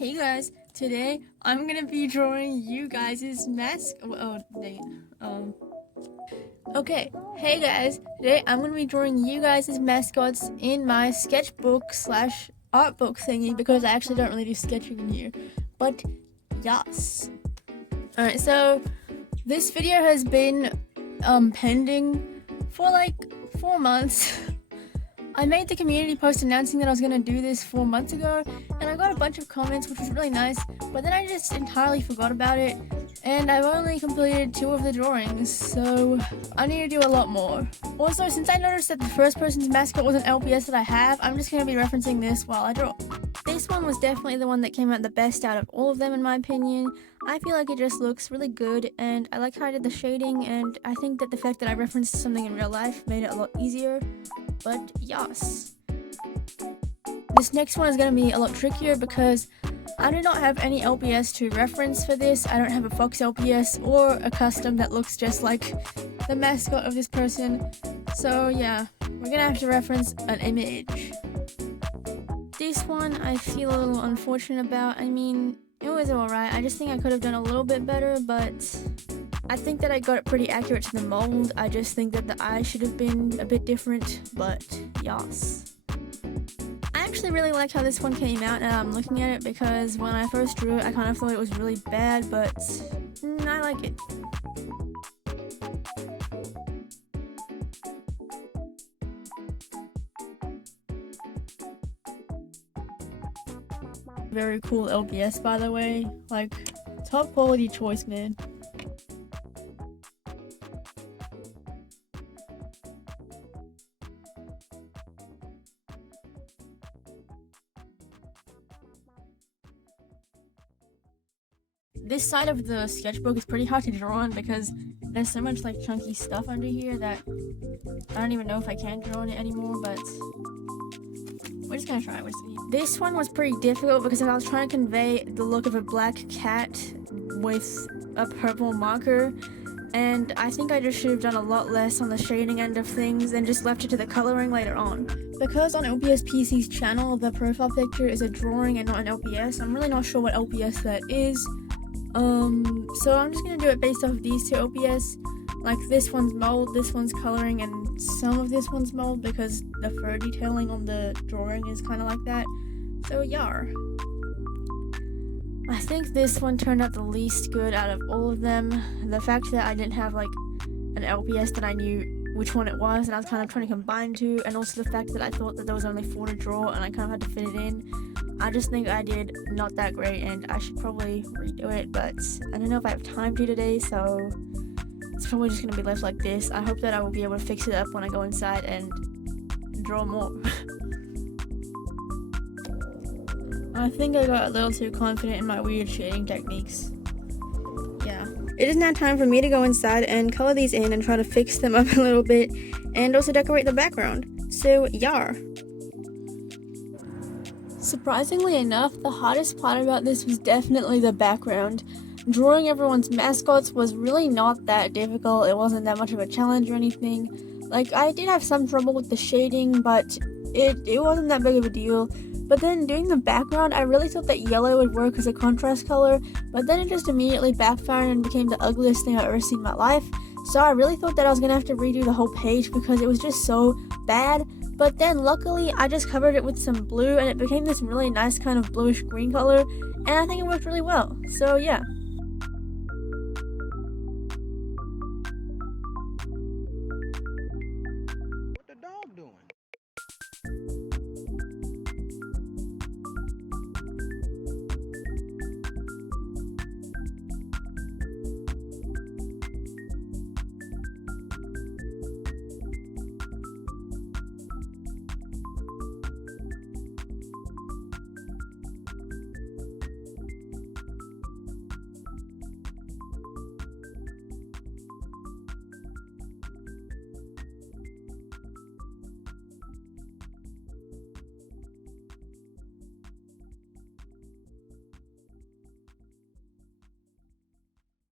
Hey guys, today I'm gonna be drawing you guys' hey guys, today I'm gonna be drawing you guys' mascots in my sketchbook slash art book thingy because I actually don't really do sketching in here. But yes. Alright, so this video has been pending for like 4 months. I made the community post announcing that I was going to do this 4 months ago, and I got a bunch of comments, which was really nice, but then I just entirely forgot about it, and I've only completed 2 of the drawings, so I need to do a lot more. Also, since I noticed that the first person's mascot was an LPS that I have, I'm just going to be referencing this while I draw. This one was definitely the one that came out the best out of all of them in my opinion. I feel like it just looks really good, and I like how I did the shading, and I think that the fact that I referenced something in real life made it a lot easier. But yes. This next one is going to be a lot trickier because I do not have any LPS to reference for this. I don't have a Fox LPS or a custom that looks just like the mascot of this person. So yeah, we're going to have to reference an image. This one I feel a little unfortunate about. I mean, it was alright. I just think I could have done a little bit better, but I think that I got it pretty accurate to the mold. I just think that the eye should have been a bit different, but yes. I actually really like how this one came out now I'm looking at it, because when I first drew it I kind of thought it was really bad, but I like it. Very cool LPS, by the way. Like, top quality choice, man. This side of the sketchbook is pretty hard to draw on because there's so much like chunky stuff under here that I don't even know if I can draw on it anymore, but we're just gonna try. This one was pretty difficult because I was trying to convey the look of a black cat with a purple marker, and I think I just should have done a lot less on the shading end of things and just left it to the coloring later on. Because on LPS PC's channel the profile picture is a drawing and not an LPS, I'm really not sure what LPS that is. So I'm just gonna do it based off of these 2 LPS. Like, this one's mold, this one's coloring, and some of this one's mold because the fur detailing on the drawing is kind of like that. So yeah. I think this one turned out the least good out of all of them. The fact that I didn't have like an LPS that I knew which one it was, and I was kind of trying to combine 2, and also the fact that I thought that there was only 4 to draw and I kind of had to fit it in. I just think I did not that great, and I should probably redo it, but I don't know if I have time to today, so it's probably just going to be left like this. I hope that I will be able to fix it up when I go inside and draw more. I think I got a little too confident in my weird shading techniques. Yeah. It is now time for me to go inside and color these in and try to fix them up a little bit, and also decorate the background. So, yeah. Surprisingly enough, the hardest part about this was definitely the background. Drawing everyone's mascots was really not that difficult. It wasn't that much of a challenge or anything. Like, I did have some trouble with the shading, but it wasn't that big of a deal. But then doing the background, I really thought that yellow would work as a contrast color, but then it just immediately backfired and became the ugliest thing I've ever seen in my life. So I really thought that I was gonna have to redo the whole page because it was just so bad. But then luckily I just covered it with some blue and it became this really nice kind of bluish green color, and I think it worked really well. So yeah.